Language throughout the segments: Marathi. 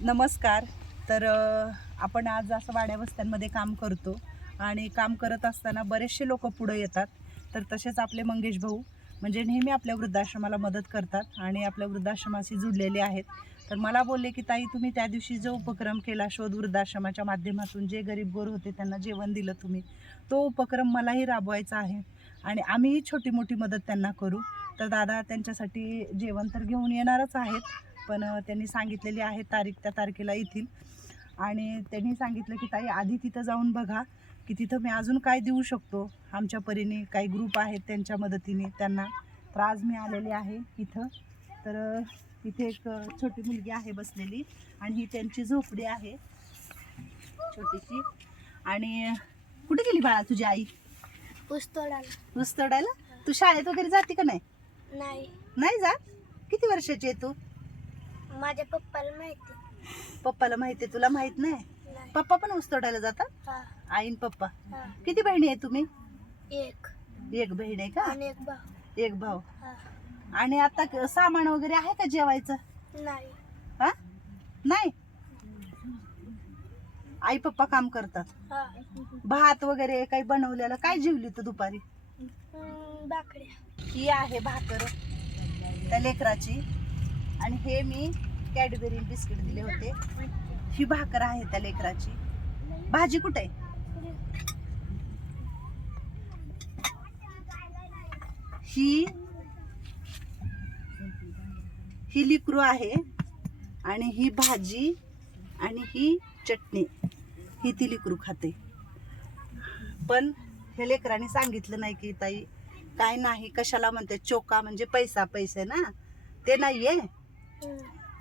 नमस्कार. तर आपण आज असं वाड्या वस्त्यांमध्ये काम करतो आणि काम करत असताना बरेचसे लोक पुढं येतात. तर तसेच आपले मंगेश भाऊ म्हणजे नेहमी आपल्या वृद्धाश्रमाला मदत करतात आणि आपल्या वृद्धाश्रमाशी जुडलेले आहेत. तर मला बोलले की ताई तुम्ही त्या दिवशी जो उपक्रम केला शोध वृद्धाश्रमाच्या माध्यमातून जे गरीब गोर होते त्यांना जेवण दिलं तुम्ही तो उपक्रम मलाही राबवायचा आहे आणि आम्हीही छोटी मोठी मदत त्यांना करू. तर दादा त्यांच्यासाठी जेवण तर घेऊन येणारच आहेत पण त्यांनी सांगितलेली आहे तारीख त्या तारखेला येतील. आणि त्यांनी सांगितलं की ताई आधी तिथं जाऊन बघा की तिथं मी अजून काय देऊ शकतो. आमच्या परीने काही ग्रुप आहेत त्यांच्या मदतीने त्यांना तर आज मी आलेले आहे इथं. तर इथे एक छोटी मुलगी आहे बसलेली आणि ही त्यांची झोपडी आहे. छोटीशी. आणि कुठे गेली बाळा तुझी आई? पुस्तकाला ऊस तोडायला तू शाळेत वगैरे जाते का नाही? नाही. नाही जात? किती वर्षाची आहे तू? माझ्या पप्पाला माहिती. पप्पाला माहिती आहे तुला माहीत नाही? नाही. पप्पा पण ऊस तोडायला जातात? हा. आईन पप्पा? हा. किती बहिणी आहे तुम्ही? एक. एक बहीण आहे का? आणि एक भाऊ. एक भाऊ. हा. आणि आता क- सामान वगैरे आहे का जेवायचं? नाही. हा? नाही? आई पप्पा काम करतात. हा. भात वगैरे काही बनवलेलं काय जेवली तू दुपारी? हम्म, बाकड्या ही आहे भाकर. त्या लेकराची. आणि हे मी कॅडबेरी बिस्किट दिले होते. ही भाकर आहे त्या लेकराची. भाजी कुठे? आहे ही ही लिकरू आहे आणि ही भाजी आणि ही चटणी. ही ती लिकरू खाते. पण हे लेकरांनी सांगितलं नाही की ताई काय नाही कशाला म्हणते चोका म्हणजे पैसा पैसे ना. ते नाहीये. आहे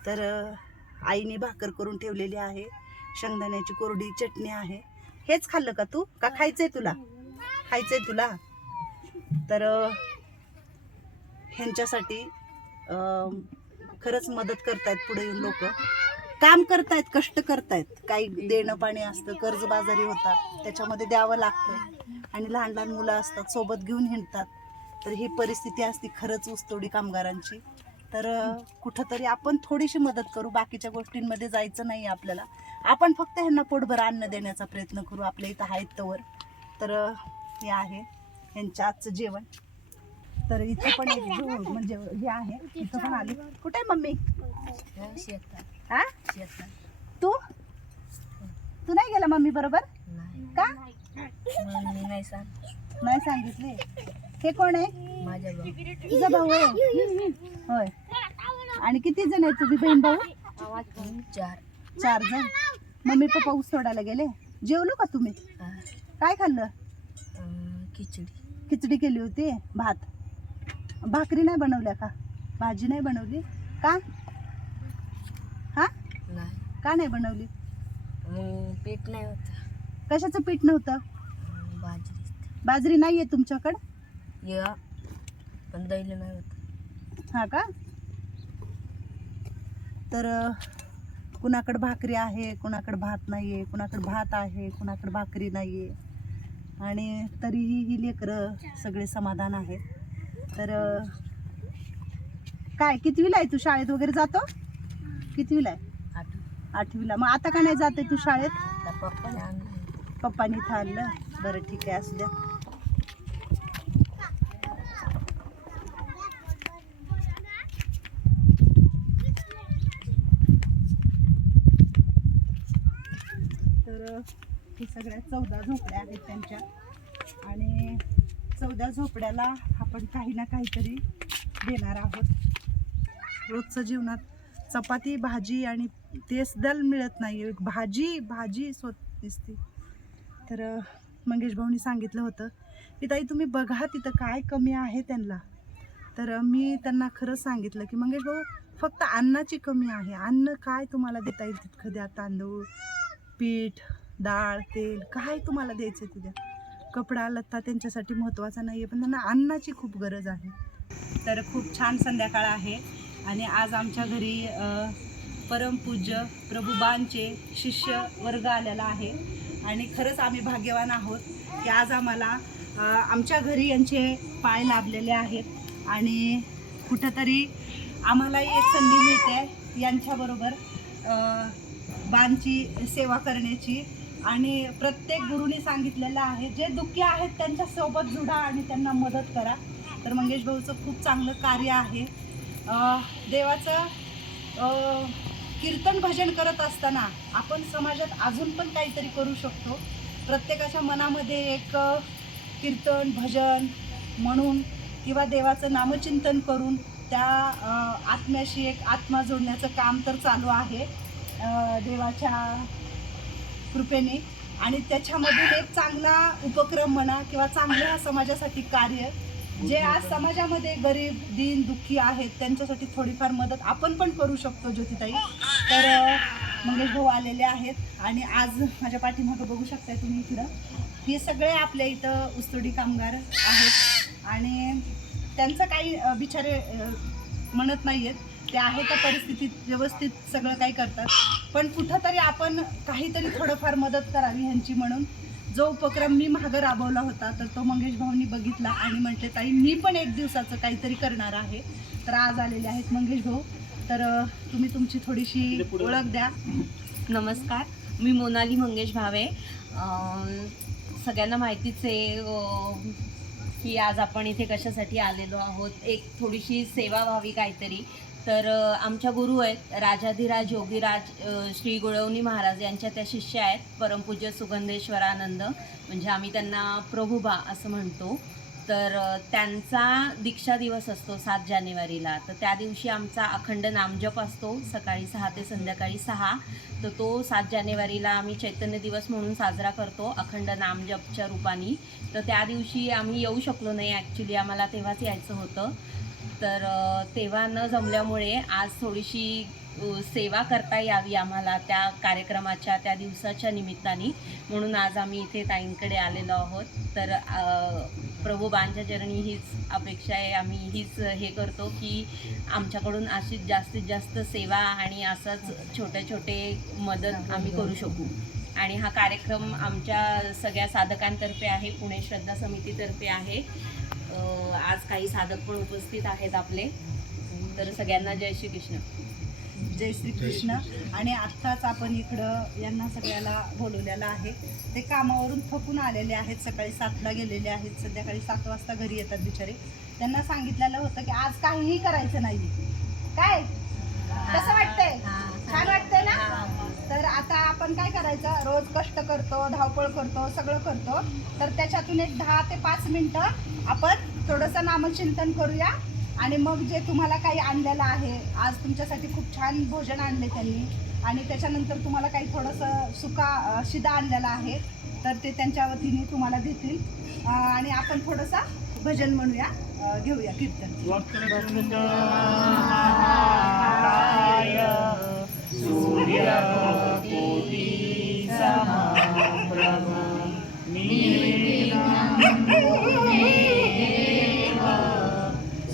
तर आईने भाकर करून ठेवलेली आहे. शेंगदाण्याची कोरडी चटणी आहे. हेच खाल्लं का तू? का खायचंय तुला? खायचंय तुला? तर ह्यांच्यासाठी खरंच मदत करतायत पुढे येऊन लोक. काम करतायत कष्ट करतायत. काही देणं पाणी असतं कर्जबाजारी होतात. त्याच्यामध्ये द्यावं लागतं. आणि लहान लहान मुलं असतात सोबत घेऊन हिंडतात. तर ही परिस्थिती असते खरंच ऊसतोडी कामगारांची. तर कुठंतरी आपण थोडीशी मदत करू. बाकीच्या गोष्टींमध्ये जायचं नाही आपल्याला. आपण फक्त ह्यांना पोटभर अन्न देण्याचा प्रयत्न करू. आपल्या इथं आहेत तवर. तर हे आहे यांचं आजचं जेवण. तर इथं पण एक म्हणजे हे आहे. इथं पण आली. कुठे आहे मम्मी? हा? तू? तू नाही गेला मम्मी बरोबर? का? नाही सांग नाही सांगितले? हे कोण आहे? माझ्या तुझा भाऊ आहे. होय. आणि किती जण आहेत तुम्ही बहीण भाऊ? चार चार जण. मम्मी पप्पा ऊस सोडायला गेले? जेवलो का तुम्ही? काय खाल्लं? खिचडी खिचडी केली होती. भात. भाकरी नाही बनवल्या का? भाजी नाही बनवली? का? हा? नाही का नाही बनवली? पीठ नाही होत. कशाचं पीठ नव्हतं? बाजरी बाजरी नाही आहे तुमच्याकडं? या. पण दैल नाही होत. हा का? तर कुणाकडं भाकरी आहे कुणाकडं भात नाही आहे कुणाकडं भात आहे कुणाकडं भाकरी नाही आहे आणि तरीही ही लेकरं सगळे समाधान आहे तर काय कितवीला आहे तू? शाळेत वगैरे जातो? कितवीला आहे? आठ आठवीला. मग आता का नाही जाते तू शाळेत? त्या पप्पाने आणलं. पप्पानी इथं आणलं बरं ठीक आहे. असू द्या तर हे सगळ्या चौदा झोपड्या आहेत त्यांच्या. आणि चौदा झोपड्याला आपण काही ना काहीतरी देणार आहोत. रोजचं जीवनात चपाती भाजी आणि तेच दल मिळत नाही. एक भाजी भाजी स्वत दिसते. तर मंगेश भाऊनी सांगितलं होतं की ताई तुम्ही बघा तिथं काय कमी आहे त्यांना. तर मी त्यांना खरंच सांगितलं की मंगेश भाऊ फक्त अन्नाची कमी आहे. अन्न काय तुम्हाला देता येईल तितकं? द्या तांदूळ पीठ डाळ तेल काय तुम्हाला द्यायचं ते द्या कपडा लत्ता त्यांच्यासाठी महत्त्वाचा नाही आहे पण त्यांना अन्नाची खूप गरज आहे. तर खूप छान संध्याकाळ आहे आणि आज आमच्या घरी परमपूज्य प्रभुबांचे शिष्य वर्ग आलेला आहे. आणि खरंच आम्ही भाग्यवान आहोत की आज आम्हाला आमच्या घरी यांचे पाय लाभलेले आहेत. आणि कुठंतरी आम्हालाही एक संधी मिळते यांच्याबरोबर बांची सेवा करण्याची. आणि प्रत्येक गुरुनी सांगितलेलं आहे जे दुःखी आहेत त्यांच्यासोबत जुडा आणि त्यांना मदत करा. तर मंगेश भाऊचं खूप चांगलं कार्य आहे. देवाचं कीर्तन भजन करत असताना आपण समाजात अजून पण काहीतरी करू शकतो. प्रत्येकाच्या मनामध्ये एक कीर्तन भजन म्हणून किंवा देवाचं नामचिंतन करून त्या आत्म्याशी एक आत्मा जोडण्याचं काम तर चालू आहे. देवाच्या कृपेने. आणि त्याच्यामधून एक चांगला उपक्रम म्हणा किंवा चांगलं ह्या समाजासाठी कार्य जे आज समाजामध्ये गरीब दीन दुःखी आहेत त्यांच्यासाठी थोडीफार मदत आपण पण करू शकतो ज्योतिताई. तर मंगेश भाऊ आलेले आहेत आणि आज माझ्या पाठीमागं बघू शकताय तुम्ही इकडं. हे सगळे आपल्या इथं उस्तोडी कामगार आहेत. आणि त्यांचं काही बिचारे म्हणत नाही आहेत ते आहे त्या परिस्थितीत व्यवस्थित सगळं काही करतात. पण कुठंतरी आपण काहीतरी थोडंफार मदत करावी ह्यांची म्हणून. जो उपक्रम मी मागं राबवला होता तर तो मंगेश भाऊंनी बघितला आणि म्हटले ताई मी पण एक दिवसाचं काहीतरी करणार आहे. तर आज आलेले आहेत मंगेश भाऊ. तर तुम्ही तुमची थोडीशी ओळख द्या. नमस्कार. मी मोनाली मंगेश भावे. सगळ्यांना माहितीच आहे की आज आपण इथे कशासाठी आलेलो आहोत. एक थोडीशी सेवा व्हावी काहीतरी. तर आमच्या गुरु आहेत राजाधिराज योगीराज श्री गुळवणी महाराज यांच्या त्या शिष्य आहेत परमपूज्य सुगंधेश्वरानंद. म्हणजे आम्ही त्यांना प्रभुबा असं म्हणतो. तर त्यांचा दीक्षा दिवस असतो सात जानेवारीला. तर त्या दिवशी आमचा अखंड नामजप असतो सकाळी सहा ते संध्याकाळी सहा. तर तो सात जानेवारीला आम्ही चैतन्य दिवस म्हणून साजरा करतो अखंड नामजपच्या रूपाने. तर त्या दिवशी आम्ही येऊ शकलो नाही ॲक्च्युली आम्हाला तेव्हाच यायचं होतं. तर तेव्हा न जमल्यामुळे आज थोडीशी सेवा करता यावी आम्हाला त्या कार्यक्रमाच्या त्या दिवसाच्या निमित्ताने. म्हणून आज आम्ही इथे ताईंकडे आलेलो आहोत. तर प्रभू बांच्या चरणी हीच अपेक्षा आहे. आम्ही हीच हे करतो की आमच्याकडून अशीच जास्तीत जास्त सेवा आणि असंच छोटे छोटे मदत आम्ही करू शकू. आणि हा कार्यक्रम आमच्या सगळ्या साधकांतर्फे आहे. पुणे श्रद्धा समितीतर्फे आहे. आज काही साधक पण उपस्थित आहेत आपले. तर सगळ्यांना जय श्री कृष्ण. जय श्री कृष्ण. आणि आत्ताच आपण इकडं यांना सगळ्याला बोलवलेलं आहे. ते कामावरून थकून आलेले आहेत. सकाळी सातला गेलेले आहेत. संध्याकाळी सात वाजता घरी येतात बिचारे. त्यांना सांगितलेलं होतं की आज काहीही करायचं नाही काय? कसं वाटतंय? छान वाटतंय ना? तर आता आपण काय करायचं? रोज कष्ट करतो धावपळ करतो सगळं करतो. तर त्याच्यातून एक दहा ते पाच मिनटं आपण थोडंसं नामचिंतन करूया. आणि मग जे तुम्हाला काही आणलेलं आहे आज तुमच्यासाठी खूप छान भोजन आणले त्यांनी. आणि त्याच्यानंतर तुम्हाला काही थोडंसं सुका शिदा आणलेला आहे तर ते त्यांच्या वतीने तुम्हाला देतील. आणि आपण थोडंसं भजन म्हणूया घेऊया कीर्तन.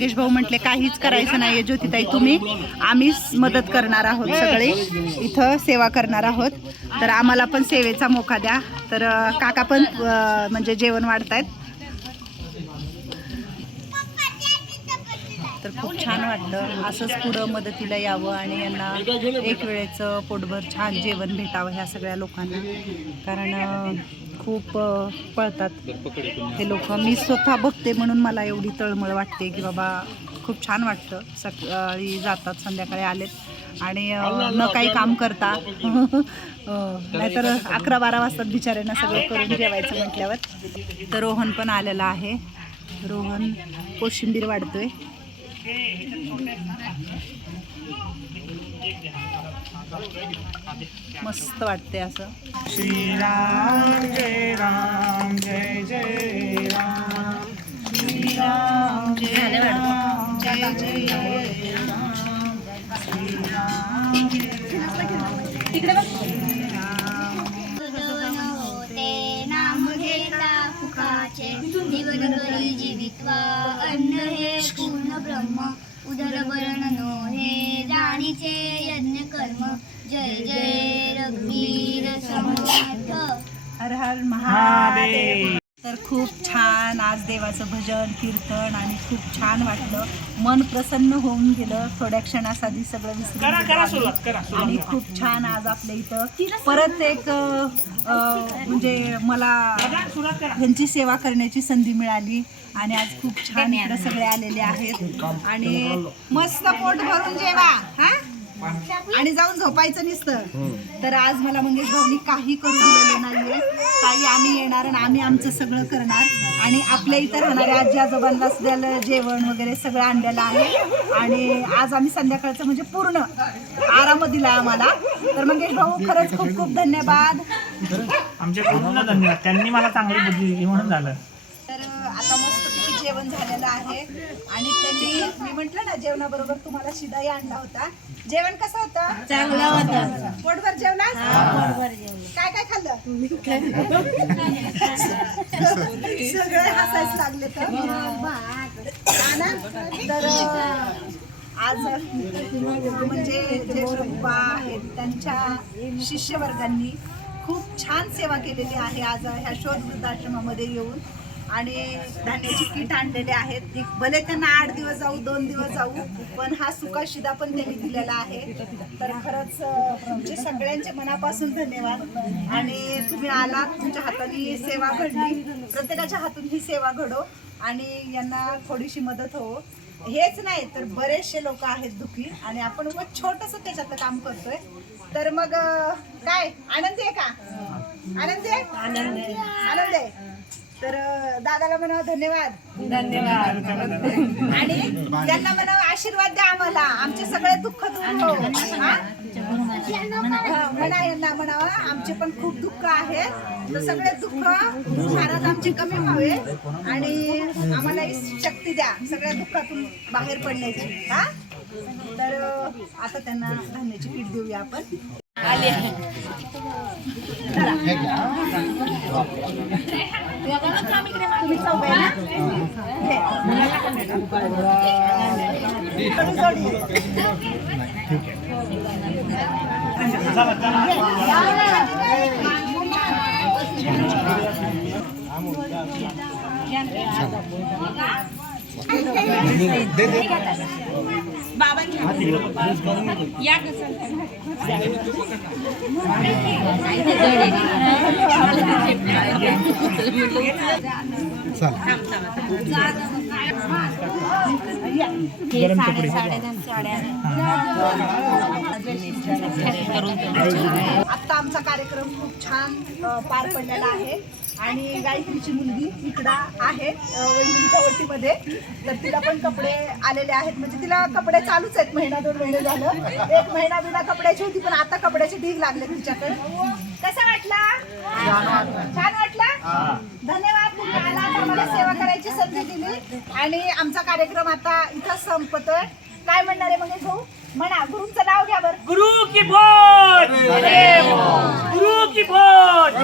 मंगेश भाऊ म्हटले काहीच करायचं नाहीये ज्योतिताई तुम्ही आम्हीच मदत करणार आहोत सगळे. इथं सेवा करणार आहोत. तर आम्हाला पण सेवेचा मोका द्या. तर काका पण म्हणजे जेवण वाढतायत. तर खूप छान वाटतं असंच पुढं मदतीला यावं आणि यांना एक वेळेचं पोटभर छान जेवण भेटावं ह्या सगळ्या लोकांना. कारण खूप पळतात. हे लोक. मी स्वतः बघते म्हणून मला एवढी तळमळ वाटते की बाबा खूप छान वाटतं. सकाळी जातात संध्याकाळी आलेत आणि न काही काम करता. नाहीतर अकरा बारा वाजतात बिचाऱ्यांना सगळं करून जेवायचं म्हटल्यावर. तर रोहन पण आलेला आहे. रोहन कोशिंबीर वाढतोय. मस्त वाटते असं. श्रीराम जय राम जय जय राम. श्रीराम जय राम जय जय राम. देवाचं भजन कीर्तन आणि खूप छान वाटलं. मन प्रसन्न होऊन गेलं. थोड्या क्षणासाठी सगळं विसरून आणि खूप छान आज आपल्या इथं. परत एक म्हणजे मला ह्यांची सेवा करण्याची संधी मिळाली आणि आज खूप छान इकडे सगळे आलेले आहेत. आणि मस्त पोट भरून जेवा हा? आणि जाऊन झोपायचं नसतं. तर आज मला मंगेश भाऊनी काही करू दिलेलं नाहीये. काही आम्ही येणार आणि आम्ही आमचं सगळं करणार. आणि आपल्या इथं राहणाऱ्या आजी आजोबांना सुद्धा जेवण वगैरे सगळं आणलेलं आहे. आणि आज आम्ही संध्याकाळचं म्हणजे पूर्ण आराम दिला आम्हाला. तर मंगेश भाऊ खरंच खूप खूप धन्यवाद. आमचे पूर्ण धन्यवाद. त्यांनी मला चांगली बुद्धी दिली म्हणून झालं. तर आता मस्तपैकी जेवण झालेलं आहे. आणि त्यांनी मी म्हंटल ना जेवणाबरोबर तुम्हाला शिदाई आणला होता. जेवण कसं होतं? चांगला होता. पोटभर जेवला? काय काय खाल्लं? सगळे लागले तर. हा ना? तर आज म्हणजे जे ब्रह्मा आहेत त्यांच्या शिष्यवर्गांनी खूप छान सेवा केलेली आहे. आज ह्या शोध वृद्धाश्रमामध्ये येऊन आणि धान्याची किट आणलेले आहेत. भले त्यांना आठ दिवस जाऊ दोन दिवस जाऊ पण हा सुका शिदा पण त्यांनी दिलेला आहे. तर खरंच म्हणजे सगळ्यांचे मनापासून धन्यवाद. आणि तुम्ही आलात तुमच्या हाताने सेवा घडली. प्रत्येकाच्या हातून ही सेवा घडो आणि यांना थोडीशी मदत हो. हेच नाही तर बरेचसे लोक आहेत दुखी आणि आपण उगाच छोटस त्याच्यातलं काम करतोय. तर मग काय? आनंदी आहे का? आनंदी आहे. आनंद आहे. तर दादाला म्हणावं धन्यवाद. धन्यवाद. आणि त्यांना म्हणावं आशीर्वाद द्या आम्हाला. आमचे सगळे दुःख दूर हो. हा? हा, म्हणा. यांना म्हणावं. आमचे पण खूप दुःख आहे. तर सगळे दुःख महाराज आमचे कमी व्हावे. आणि आम्हालाही शक्ती द्या. सगळ्या दुःखातून बाहेर पडण्याची. हा? तर आता त्यांना धान्याची पीठ देऊया आपण. तुम्ही चौघे ना? घे. गरम कपडे आत्ता आमचा कार्यक्रम खूप छान पार पडलेला आहे. आणि गायत्रीची मुलगी इकडं आहे वहिनींच्या ओटीमध्ये. तर तिला पण कपडे आलेले आहेत. म्हणजे तिला कपडे चालूच आहेत. महिना दोन महिने झालं. एक महिना बिना कपड्याची होती पण आता कपड्याचे ढीग लागले तिच्याकडे. कसं वाटला? छान वाटला? धन्यवाद. आलात आम्हाला सेवा करायची संधी दिली आणि आमचा कार्यक्रम आता इथं संपतोय. काय म्हणणार आहे मग भाऊ? म्हणा गुरुंचं नाव घ्या बरं. गुरु की भोज गुरु की भोज